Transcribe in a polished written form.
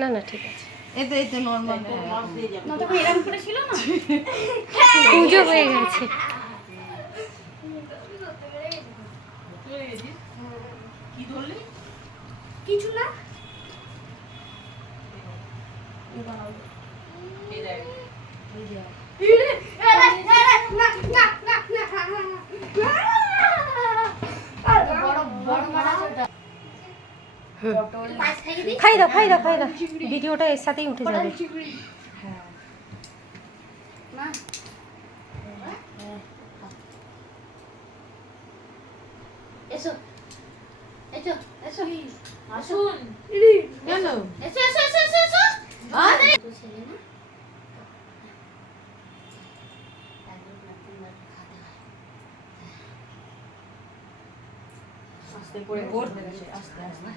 না না ঠিক আছে, এতে নরমাল না তখন এরকম করে ছিল না। পুজো হয়ে গেছে। কি ধরলি? কিছু না। খাই দাও খাই দাও খাই দাও, ভিডিওটা এর সাথেই উঠে যাবে। এসো এসো এসো আসুন। কেন? এসো এসো এসো এসো এসো। আরে তো ছেলে না, আস্তে করে আস্তে আস্তে।